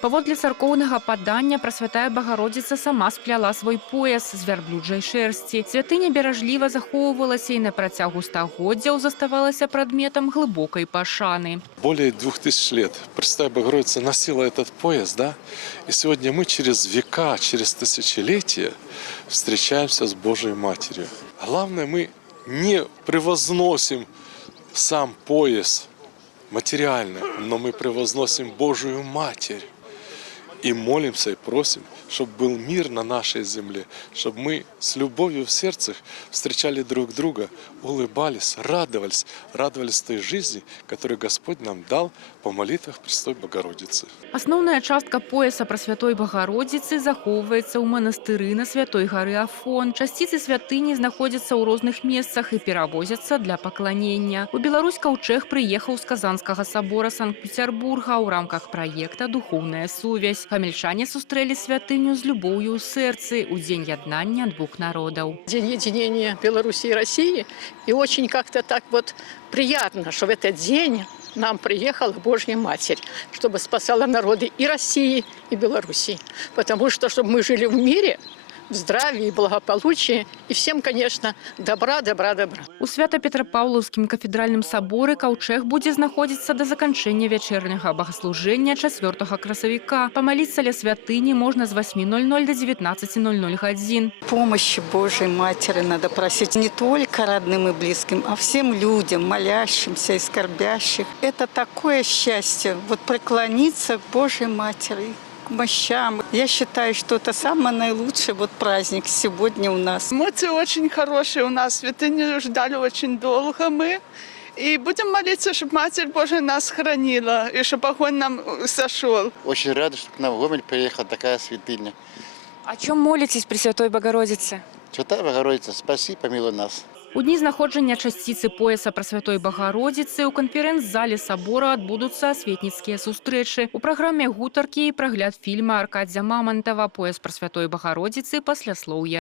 Паводле царкоўнага падання Прасвятая Багародзіца сама спляла свой пояс з вярблюджай шэрсці. Святыня беражліва захоўвалася і на працягу стагоддзяў заставалася прадметам глыбокай пашаны. Более 2000 лет Пресвятая Богородица носила этот пояс, да? И сегодня мы через века, через тысячелетия встречаемся с Божией Матерью. Главное, мы не превозносим сам пояс материально, но мы превозносим Божию Матерь. И молимся, и просим, чтобы был мир на нашей земле, чтобы мы с любовью в сердцах встречали друг друга, улыбались, радовались той жизни, которую Господь нам дал по молитвах Пресвятой Богородицы. Асноўная частка пояса Прасвятой Багародзіцы захоўваецца ў манастыры на Святой гары Афон. Часціцы святыні знаходзяцца ў розных месцах і перавозяцца для пакланення. У Беларусь каўчэг прыехаў з Казанскага собора Санкт-Петербурга ў рамках праекта «Духовная сувязь». Хамельчане сустрэлі святыню з любоўю ў сэрцы ў дзень яднання двух народаў. День единения Беларуси и России. И очень как-то так вот приятно, что в этот день нам приехала Божья Матерь, чтобы спасала народы и России, и Беларуси. Потому что, чтобы мы жили в мире, в здравии и благополучии, и всем, конечно, добра. У Свято-Петропавлаўскім кафедральным саборы каўчэг будзе знаходзіцца да заканчэння вячэрняга богослужения 4 красавіка. Памаліцца ля святыні можна з 8:00 до 19:00 гадзін. Помощи Божьей Матери надо просить не только родным и близким, а всем людям, молящимся и скорбящих. Это такое счастье, вот преклониться к Божьей Матери, к мощам. Я считаю, что это самый наилучший праздник сегодня у нас. Эмоции очень хорошие у нас. Святыню ждали очень долго мы. И будем молиться, чтобы Матерь Божия нас хранила, и чтобы огонь нам сошел. Очень рада, что к нам в Гомель приехала такая святыня. О чем молитесь Пресвятой Богородице? Святая Богородица, спаси, помилуй нас. У дні знаходжання часціцы пояса Прасвятой Багародзіцы ў канферэнц-зале сабора адбудуцца асветніцкія сустрэчы. У праграме гутаркі і прагляд фільма Аркадзя Мамантава «Пояс Прасвятой Багародзіцы. Пасляслоўе».